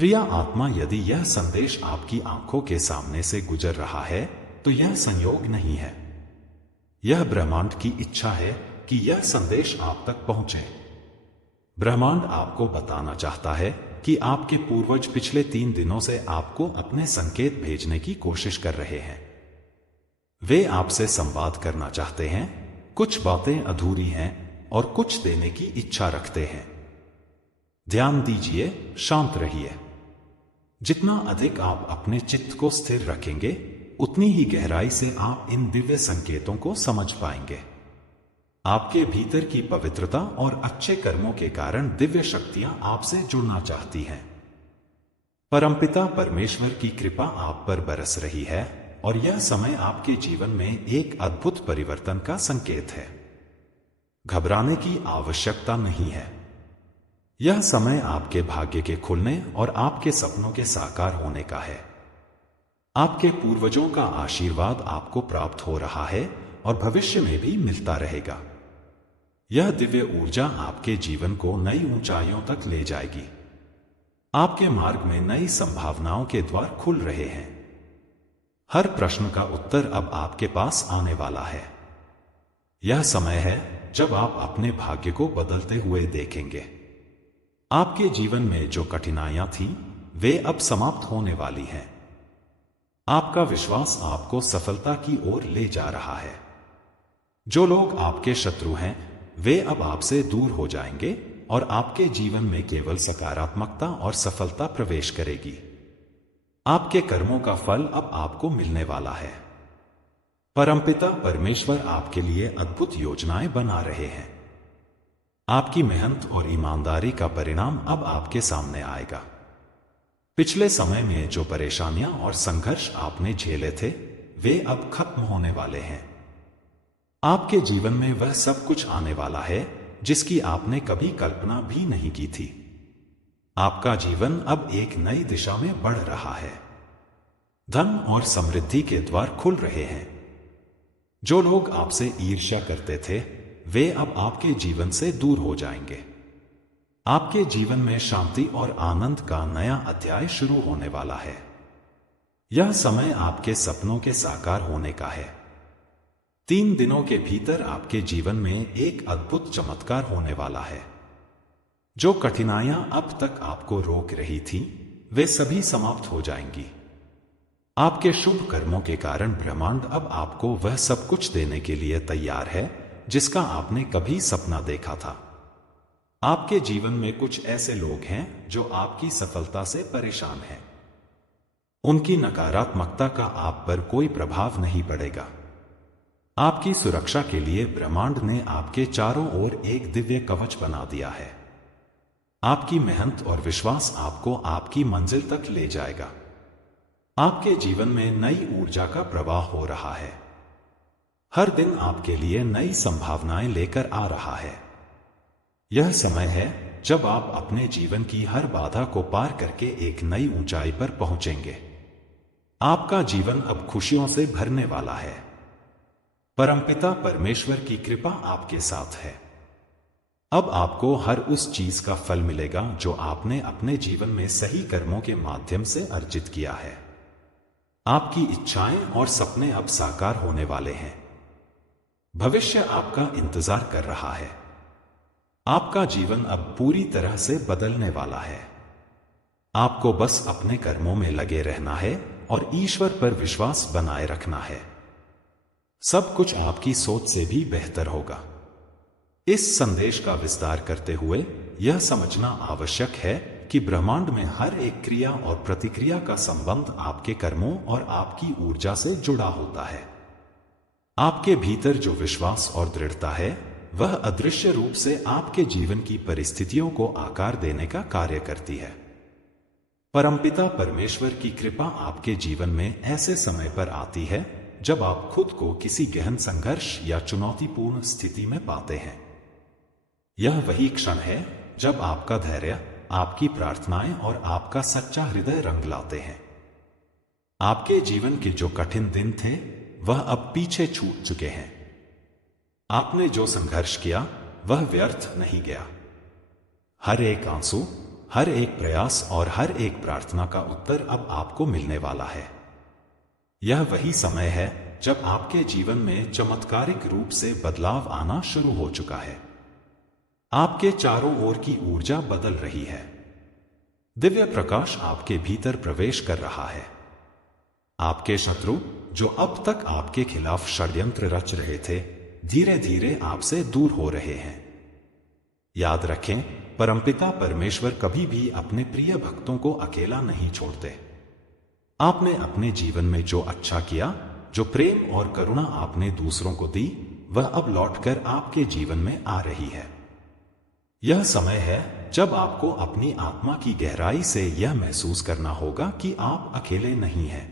प्रिय आत्मा, यदि यह संदेश आपकी आंखों के सामने से गुजर रहा है तो यह संयोग नहीं है। यह ब्रह्मांड की इच्छा है कि यह संदेश आप तक पहुंचे। ब्रह्मांड आपको बताना चाहता है कि आपके पूर्वज पिछले 3 दिनों से आपको अपने संकेत भेजने की कोशिश कर रहे हैं। वे आपसे संवाद करना चाहते हैं। कुछ बातें अधूरी हैं और कुछ देने की इच्छा रखते हैं। ध्यान दीजिए, शांत रहिए। जितना अधिक आप अपने चित्त को स्थिर रखेंगे, उतनी ही गहराई से आप इन दिव्य संकेतों को समझ पाएंगे। आपके भीतर की पवित्रता और अच्छे कर्मों के कारण दिव्य शक्तियां आपसे जुड़ना चाहती हैं। परमपिता परमेश्वर की कृपा आप पर बरस रही है और यह समय आपके जीवन में एक अद्भुत परिवर्तन का संकेत है। घबराने की आवश्यकता नहीं है। यह समय आपके भाग्य के खुलने और आपके सपनों के साकार होने का है। आपके पूर्वजों का आशीर्वाद आपको प्राप्त हो रहा है और भविष्य में भी मिलता रहेगा। यह दिव्य ऊर्जा आपके जीवन को नई ऊंचाइयों तक ले जाएगी। आपके मार्ग में नई संभावनाओं के द्वार खुल रहे हैं। हर प्रश्न का उत्तर अब आपके पास आने वाला है। यह समय है जब आप अपने भाग्य को बदलते हुए देखेंगे। आपके जीवन में जो कठिनाइयां थीं, वे अब समाप्त होने वाली हैं। आपका विश्वास आपको सफलता की ओर ले जा रहा है। जो लोग आपके शत्रु हैं, वे अब आपसे दूर हो जाएंगे और आपके जीवन में केवल सकारात्मकता और सफलता प्रवेश करेगी। आपके कर्मों का फल अब आपको मिलने वाला है। परमपिता परमेश्वर आपके लिए अद्भुत योजनाएं बना रहे हैं। आपकी मेहनत और ईमानदारी का परिणाम अब आपके सामने आएगा। पिछले समय में जो परेशानियां और संघर्ष आपने झेले थे, वे अब खत्म होने वाले हैं। आपके जीवन में वह सब कुछ आने वाला है जिसकी आपने कभी कल्पना भी नहीं की थी। आपका जीवन अब एक नई दिशा में बढ़ रहा है। धन और समृद्धि के द्वार खुल रहे हैं। जो लोग आपसे ईर्ष्या करते थे, वे अब आपके जीवन से दूर हो जाएंगे। आपके जीवन में शांति और आनंद का नया अध्याय शुरू होने वाला है। यह समय आपके सपनों के साकार होने का है। 3 दिनों के भीतर आपके जीवन में एक अद्भुत चमत्कार होने वाला है। जो कठिनाइयां अब तक आपको रोक रही थीं, वे सभी समाप्त हो जाएंगी। आपके शुभ कर्मों के कारण ब्रह्मांड अब आपको वह सब कुछ देने के लिए तैयार है जिसका आपने कभी सपना देखा था। आपके जीवन में कुछ ऐसे लोग हैं जो आपकी सफलता से परेशान हैं। उनकी नकारात्मकता का आप पर कोई प्रभाव नहीं पड़ेगा। आपकी सुरक्षा के लिए ब्रह्मांड ने आपके चारों ओर एक दिव्य कवच बना दिया है। आपकी मेहनत और विश्वास आपको आपकी मंजिल तक ले जाएगा। आपके जीवन में नई ऊर्जा का प्रवाह हो रहा है। हर दिन आपके लिए नई संभावनाएं लेकर आ रहा है। यह समय है जब आप अपने जीवन की हर बाधा को पार करके एक नई ऊंचाई पर पहुंचेंगे। आपका जीवन अब खुशियों से भरने वाला है। परमपिता परमेश्वर की कृपा आपके साथ है। अब आपको हर उस चीज का फल मिलेगा जो आपने अपने जीवन में सही कर्मों के माध्यम से अर्जित किया है। आपकी इच्छाएं और सपने अब साकार होने वाले हैं। भविष्य आपका इंतजार कर रहा है। आपका जीवन अब पूरी तरह से बदलने वाला है। आपको बस अपने कर्मों में लगे रहना है और ईश्वर पर विश्वास बनाए रखना है। सब कुछ आपकी सोच से भी बेहतर होगा। इस संदेश का विस्तार करते हुए यह समझना आवश्यक है कि ब्रह्मांड में हर एक क्रिया और प्रतिक्रिया का संबंध आपके कर्मों और आपकी ऊर्जा से जुड़ा होता है। आपके भीतर जो विश्वास और दृढ़ता है, वह अदृश्य रूप से आपके जीवन की परिस्थितियों को आकार देने का कार्य करती है। परमपिता परमेश्वर की कृपा आपके जीवन में ऐसे समय पर आती है जब आप खुद को किसी गहन संघर्ष या चुनौतीपूर्ण स्थिति में पाते हैं। यह वही क्षण है जब आपका धैर्य, आपकी प्रार्थनाएं और आपका सच्चा हृदय रंग लाते हैं। आपके जीवन के जो कठिन दिन थे, वह अब पीछे छूट चुके हैं। आपने जो संघर्ष किया, वह व्यर्थ नहीं गया। हर एक आंसू, हर एक प्रयास और हर एक प्रार्थना का उत्तर अब आपको मिलने वाला है। यह वही समय है जब आपके जीवन में चमत्कारिक रूप से बदलाव आना शुरू हो चुका है। आपके चारों ओर की ऊर्जा बदल रही है। दिव्य प्रकाश आपके भीतर प्रवेश कर रहा है। आपके शत्रु जो अब तक आपके खिलाफ षड्यंत्र रच रहे थे, धीरे धीरे आपसे दूर हो रहे हैं। याद रखें, परमपिता परमेश्वर कभी भी अपने प्रिय भक्तों को अकेला नहीं छोड़ते। आपने अपने जीवन में जो अच्छा किया, जो प्रेम और करुणा आपने दूसरों को दी, वह अब लौटकर आपके जीवन में आ रही है। यह समय है जब आपको अपनी आत्मा की गहराई से यह महसूस करना होगा कि आप अकेले नहीं हैं।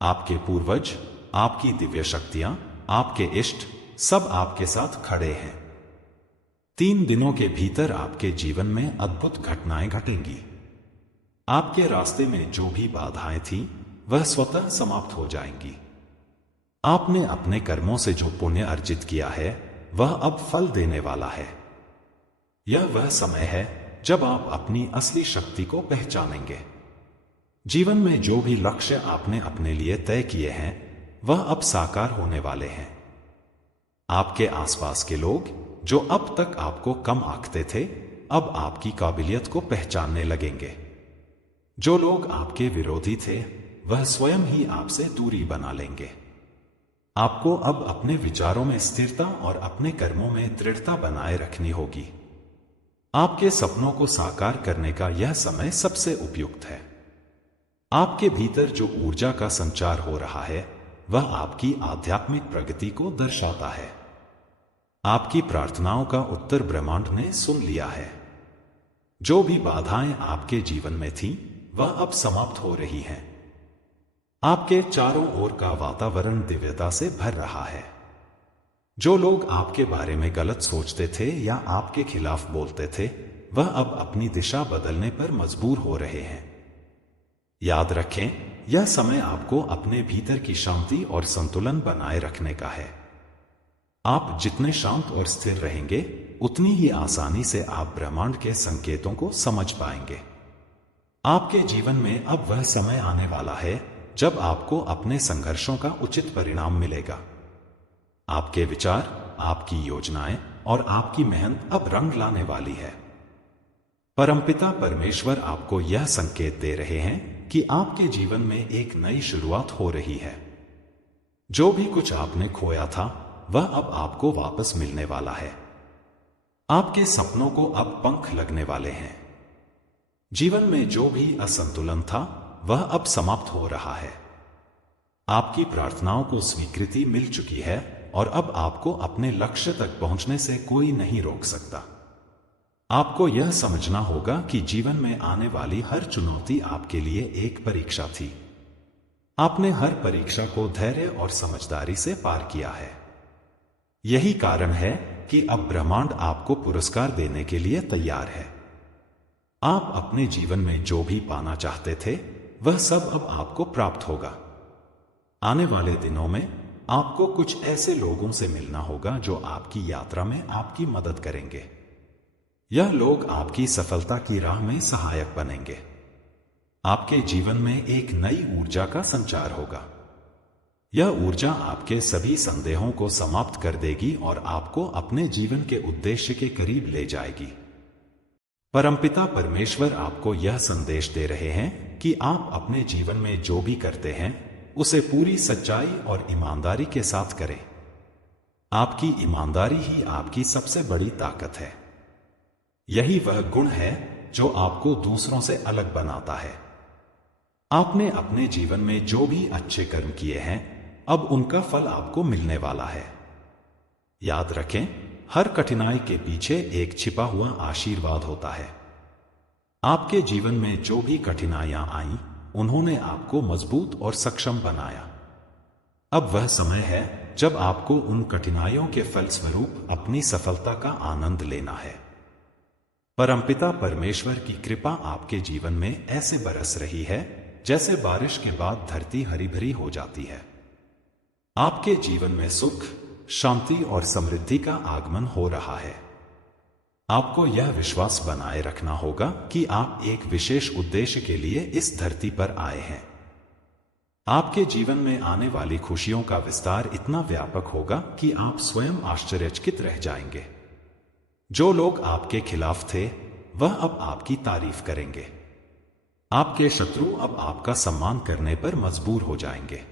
आपके पूर्वज, आपकी दिव्य शक्तियां, आपके इष्ट सब आपके साथ खड़े हैं। 3 दिनों के भीतर आपके जीवन में अद्भुत घटनाएं घटेंगी। आपके रास्ते में जो भी बाधाएं थीं, वह स्वतः समाप्त हो जाएंगी। आपने अपने कर्मों से जो पुण्य अर्जित किया है, वह अब फल देने वाला है। यह वह समय है जब आप अपनी असली शक्ति को पहचानेंगे। जीवन में जो भी लक्ष्य आपने अपने लिए तय किए हैं, वह अब साकार होने वाले हैं। आपके आसपास के लोग जो अब तक आपको कम आंकते थे, अब आपकी काबिलियत को पहचानने लगेंगे। जो लोग आपके विरोधी थे, वह स्वयं ही आपसे दूरी बना लेंगे। आपको अब अपने विचारों में स्थिरता और अपने कर्मों में दृढ़ता बनाए रखनी होगी। आपके सपनों को साकार करने का यह समय सबसे उपयुक्त है। आपके भीतर जो ऊर्जा का संचार हो रहा है, वह आपकी आध्यात्मिक प्रगति को दर्शाता है। आपकी प्रार्थनाओं का उत्तर ब्रह्मांड ने सुन लिया है। जो भी बाधाएं आपके जीवन में थीं, वह अब समाप्त हो रही हैं। आपके चारों ओर का वातावरण दिव्यता से भर रहा है। जो लोग आपके बारे में गलत सोचते थे या आपके खिलाफ बोलते थे, वह अब अपनी दिशा बदलने पर मजबूर हो रहे हैं। याद रखें, यह समय आपको अपने भीतर की शांति और संतुलन बनाए रखने का है। आप जितने शांत और स्थिर रहेंगे, उतनी ही आसानी से आप ब्रह्मांड के संकेतों को समझ पाएंगे। आपके जीवन में अब वह समय आने वाला है जब आपको अपने संघर्षों का उचित परिणाम मिलेगा। आपके विचार, आपकी योजनाएं और आपकी मेहनत अब रंग लाने वाली है। परमपिता परमेश्वर आपको यह संकेत दे रहे हैं कि आपके जीवन में एक नई शुरुआत हो रही है। जो भी कुछ आपने खोया था, वह अब आपको वापस मिलने वाला है। आपके सपनों को अब पंख लगने वाले हैं। जीवन में जो भी असंतुलन था, वह अब समाप्त हो रहा है। आपकी प्रार्थनाओं को स्वीकृति मिल चुकी है और अब आपको अपने लक्ष्य तक पहुंचने से कोई नहीं रोक सकता। आपको यह समझना होगा कि जीवन में आने वाली हर चुनौती आपके लिए एक परीक्षा थी। आपने हर परीक्षा को धैर्य और समझदारी से पार किया है। यही कारण है कि अब ब्रह्मांड आपको पुरस्कार देने के लिए तैयार है। आप अपने जीवन में जो भी पाना चाहते थे, वह सब अब आपको प्राप्त होगा। आने वाले दिनों में आपको कुछ ऐसे लोगों से मिलना होगा जो आपकी यात्रा में आपकी मदद करेंगे। यह लोग आपकी सफलता की राह में सहायक बनेंगे। आपके जीवन में एक नई ऊर्जा का संचार होगा। यह ऊर्जा आपके सभी संदेहों को समाप्त कर देगी और आपको अपने जीवन के उद्देश्य के करीब ले जाएगी। परमपिता परमेश्वर आपको यह संदेश दे रहे हैं कि आप अपने जीवन में जो भी करते हैं, उसे पूरी सच्चाई और ईमानदारी के साथ करें। आपकी ईमानदारी ही आपकी सबसे बड़ी ताकत है। यही वह गुण है जो आपको दूसरों से अलग बनाता है। आपने अपने जीवन में जो भी अच्छे कर्म किए हैं, अब उनका फल आपको मिलने वाला है। याद रखें, हर कठिनाई के पीछे एक छिपा हुआ आशीर्वाद होता है। आपके जीवन में जो भी कठिनाइयां आईं, उन्होंने आपको मजबूत और सक्षम बनाया। अब वह समय है जब आपको उन कठिनाइयों के फलस्वरूप अपनी सफलता का आनंद लेना है। परमपिता परमेश्वर की कृपा आपके जीवन में ऐसे बरस रही है जैसे बारिश के बाद धरती हरी भरी हो जाती है। आपके जीवन में सुख, शांति और समृद्धि का आगमन हो रहा है। आपको यह विश्वास बनाए रखना होगा कि आप एक विशेष उद्देश्य के लिए इस धरती पर आए हैं। आपके जीवन में आने वाली खुशियों का विस्तार इतना व्यापक होगा कि आप स्वयं आश्चर्यचकित रह जाएंगे। जो लोग आपके खिलाफ थे वह अब आपकी तारीफ करेंगे। आपके शत्रु अब आपका सम्मान करने पर मजबूर हो जाएंगे।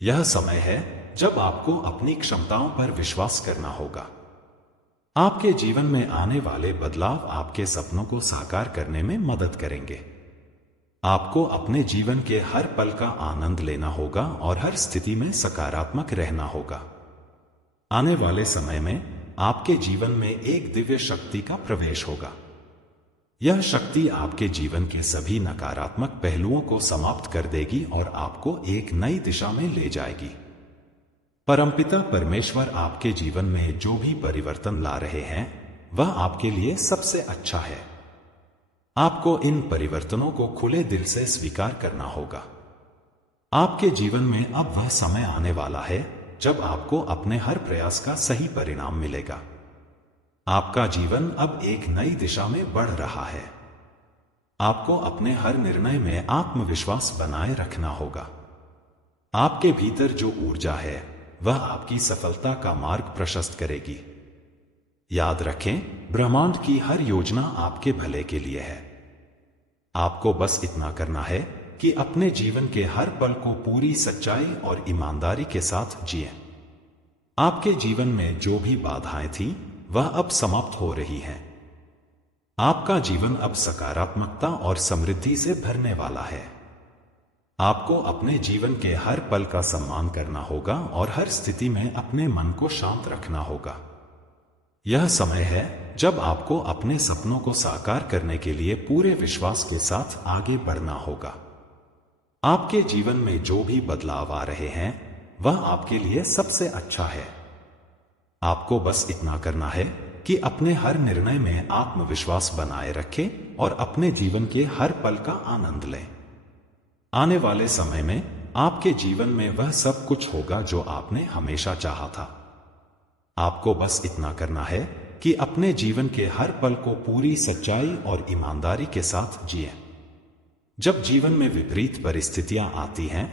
यह समय है जब आपको अपनी क्षमताओं पर विश्वास करना होगा। आपके जीवन में आने वाले बदलाव आपके सपनों को साकार करने में मदद करेंगे। आपको अपने जीवन के हर पल का आनंद लेना होगा और हर स्थिति में सकारात्मक रहना होगा। आने वाले समय में आपके जीवन में एक दिव्य शक्ति का प्रवेश होगा। यह शक्ति आपके जीवन के सभी नकारात्मक पहलुओं को समाप्त कर देगी और आपको एक नई दिशा में ले जाएगी। परमपिता परमेश्वर आपके जीवन में जो भी परिवर्तन ला रहे हैं वह आपके लिए सबसे अच्छा है। आपको इन परिवर्तनों को खुले दिल से स्वीकार करना होगा। आपके जीवन में अब वह समय आने वाला है जब आपको अपने हर प्रयास का सही परिणाम मिलेगा। आपका जीवन अब एक नई दिशा में बढ़ रहा है। आपको अपने हर निर्णय में आत्मविश्वास बनाए रखना होगा। आपके भीतर जो ऊर्जा है वह आपकी सफलता का मार्ग प्रशस्त करेगी। याद रखें, ब्रह्मांड की हर योजना आपके भले के लिए है। आपको बस इतना करना है कि अपने जीवन के हर पल को पूरी सच्चाई और ईमानदारी के साथ जिएं। आपके जीवन में जो भी बाधाएं थीं, वह अब समाप्त हो रही हैं। आपका जीवन अब सकारात्मकता और समृद्धि से भरने वाला है। आपको अपने जीवन के हर पल का सम्मान करना होगा और हर स्थिति में अपने मन को शांत रखना होगा। यह समय है जब आपको अपने सपनों को साकार करने के लिए पूरे विश्वास के साथ आगे बढ़ना होगा। आपके जीवन में जो भी बदलाव आ रहे हैं वह आपके लिए सबसे अच्छा है। आपको बस इतना करना है कि अपने हर निर्णय में आत्मविश्वास बनाए रखें और अपने जीवन के हर पल का आनंद लें। आने वाले समय में आपके जीवन में वह सब कुछ होगा जो आपने हमेशा चाहा था। आपको बस इतना करना है कि अपने जीवन के हर पल को पूरी सच्चाई और ईमानदारी के साथ जिएं। जब जीवन में विपरीत परिस्थितियां आती हैं,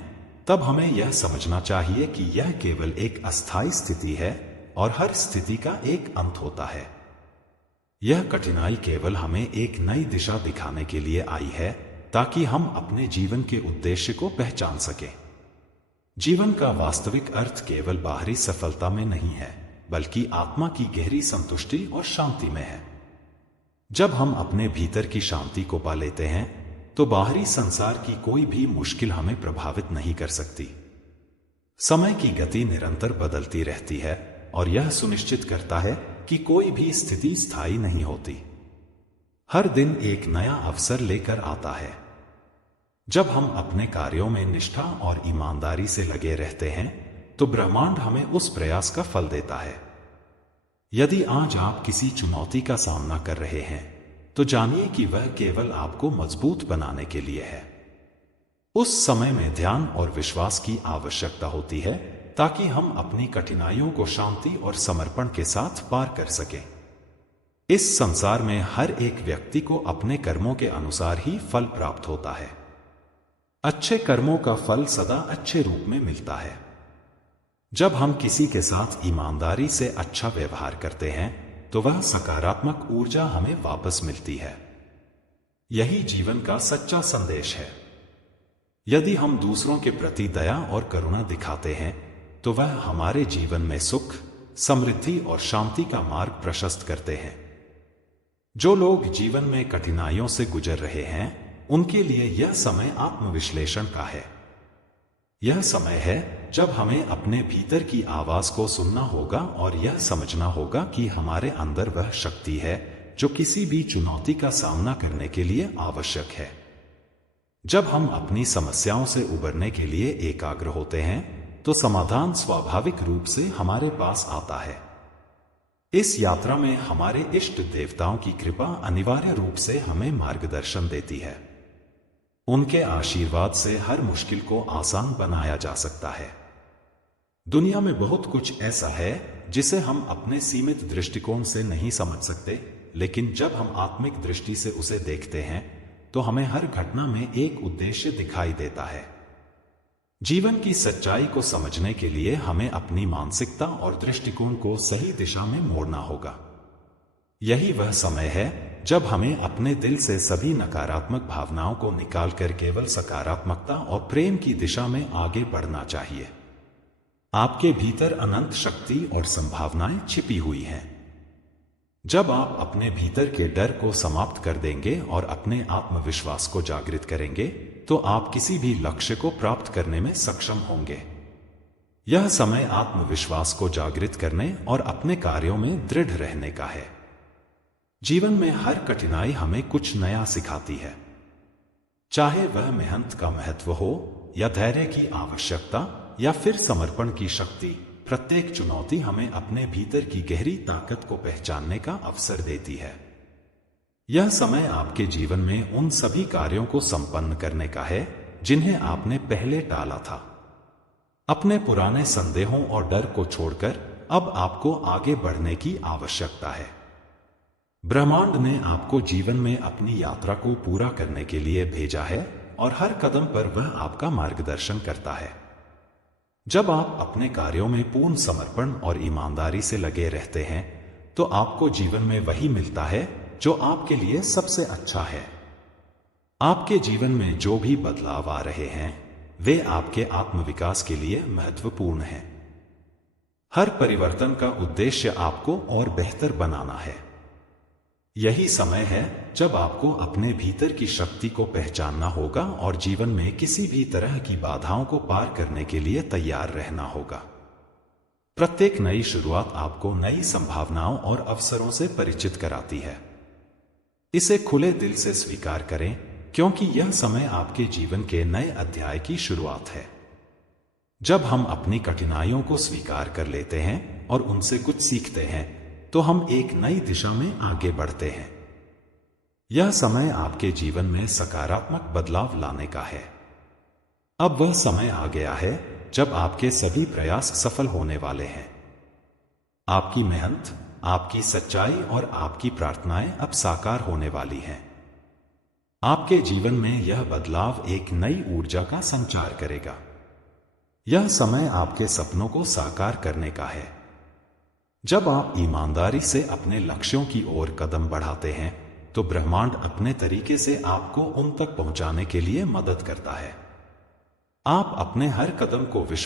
तब हमें यह समझना चाहिए कि यह केवल एक अस्थायी स्थिति है और हर स्थिति का एक अंत होता है। यह कठिनाई केवल हमें एक नई दिशा दिखाने के लिए आई है ताकि हम अपने जीवन के उद्देश्य को पहचान सकें। जीवन का वास्तविक अर्थ केवल बाहरी सफलता में नहीं है, बल्कि आत्मा की गहरी संतुष्टि और शांति में है। जब हम अपने भीतर की शांति को पा लेते हैं तो बाहरी संसार की कोई भी मुश्किल हमें प्रभावित नहीं कर सकती। समय की गति निरंतर बदलती रहती है और यह सुनिश्चित करता है कि कोई भी स्थिति स्थायी नहीं होती। हर दिन एक नया अवसर लेकर आता है। जब हम अपने कार्यों में निष्ठा और ईमानदारी से लगे रहते हैं तो ब्रह्मांड हमें उस प्रयास का फल देता है। यदि आज आप किसी चुनौती का सामना कर रहे हैं तो जानिए कि वह केवल आपको मजबूत बनाने के लिए है। उस समय में ध्यान और विश्वास की आवश्यकता होती है ताकि हम अपनी कठिनाइयों को शांति और समर्पण के साथ पार कर सकें। इस संसार में हर एक व्यक्ति को अपने कर्मों के अनुसार ही फल प्राप्त होता है। अच्छे कर्मों का फल सदा अच्छे रूप में मिलता है। जब हम किसी के साथ ईमानदारी से अच्छा व्यवहार करते हैं तो वह सकारात्मक ऊर्जा हमें वापस मिलती है। यही जीवन का सच्चा संदेश है। यदि हम दूसरों के प्रति दया और करुणा दिखाते हैं तो वह हमारे जीवन में सुख, समृद्धि और शांति का मार्ग प्रशस्त करते हैं। जो लोग जीवन में कठिनाइयों से गुजर रहे हैं उनके लिए यह समय आत्मविश्लेषण का है। यह समय है जब हमें अपने भीतर की आवाज को सुनना होगा और यह समझना होगा कि हमारे अंदर वह शक्ति है जो किसी भी चुनौती का सामना करने के लिए आवश्यक है। जब हम अपनी समस्याओं से उबरने के लिए एकाग्र होते हैं तो समाधान स्वाभाविक रूप से हमारे पास आता है। इस यात्रा में हमारे इष्ट देवताओं की कृपा अनिवार्य रूप से हमें मार्गदर्शन देती है। उनके आशीर्वाद से हर मुश्किल को आसान बनाया जा सकता है। दुनिया में बहुत कुछ ऐसा है जिसे हम अपने सीमित दृष्टिकोण से नहीं समझ सकते, लेकिन जब हम आत्मिक दृष्टि से उसे देखते हैं तो हमें हर घटना में एक उद्देश्य दिखाई देता है। जीवन की सच्चाई को समझने के लिए हमें अपनी मानसिकता और दृष्टिकोण को सही दिशा में मोड़ना होगा। यही वह समय है जब हमें अपने दिल से सभी नकारात्मक भावनाओं को निकालकर केवल सकारात्मकता और प्रेम की दिशा में आगे बढ़ना चाहिए। आपके भीतर अनंत शक्ति और संभावनाएं छिपी हुई हैं। जब आप अपने भीतर के डर को समाप्त कर देंगे और अपने आत्मविश्वास को जागृत करेंगे तो आप किसी भी लक्ष्य को प्राप्त करने में सक्षम होंगे। यह समय आत्मविश्वास को जागृत करने और अपने कार्यों में दृढ़ रहने का है। जीवन में हर कठिनाई हमें कुछ नया सिखाती है, चाहे वह मेहनत का महत्व हो या धैर्य की आवश्यकता या फिर समर्पण की शक्ति। प्रत्येक चुनौती हमें अपने भीतर की गहरी ताकत को पहचानने का अवसर देती है। यह समय आपके जीवन में उन सभी कार्यों को संपन्न करने का है जिन्हें आपने पहले टाला था। अपने पुराने संदेहों और डर को छोड़कर अब आपको आगे बढ़ने की आवश्यकता है। ब्रह्मांड ने आपको जीवन में अपनी यात्रा को पूरा करने के लिए भेजा है और हर कदम पर वह आपका मार्गदर्शन करता है। जब आप अपने कार्यों में पूर्ण समर्पण और ईमानदारी से लगे रहते हैं तो आपको जीवन में वही मिलता है जो आपके लिए सबसे अच्छा है। आपके जीवन में जो भी बदलाव आ रहे हैं वे आपके आत्मविकास के लिए महत्वपूर्ण हैं। हर परिवर्तन का उद्देश्य आपको और बेहतर बनाना है। यही समय है जब आपको अपने भीतर की शक्ति को पहचानना होगा और जीवन में किसी भी तरह की बाधाओं को पार करने के लिए तैयार रहना होगा। प्रत्येक नई शुरुआत आपको नई संभावनाओं और अवसरों से परिचित कराती है। इसे खुले दिल से स्वीकार करें क्योंकि यह समय आपके जीवन के नए अध्याय की शुरुआत है। जब हम अपनी कठिनाइयों को स्वीकार कर लेते हैं और उनसे कुछ सीखते हैं तो हम एक नई दिशा में आगे बढ़ते हैं। यह समय आपके जीवन में सकारात्मक बदलाव लाने का है। अब वह समय आ गया है जब आपके सभी प्रयास सफल होने वाले हैं। आपकी मेहनत, आपकी सच्चाई और आपकी प्रार्थनाएं अब साकार होने वाली हैं। आपके जीवन में यह बदलाव एक नई ऊर्जा का संचार करेगा। यह समय आपके सपनों को साकार करने का है। जब आप ईमानदारी से अपने लक्ष्यों की ओर कदम बढ़ाते हैं तो ब्रह्मांड अपने तरीके से आपको उन तक पहुंचाने के लिए मदद करता है। आप अपने हर कदम को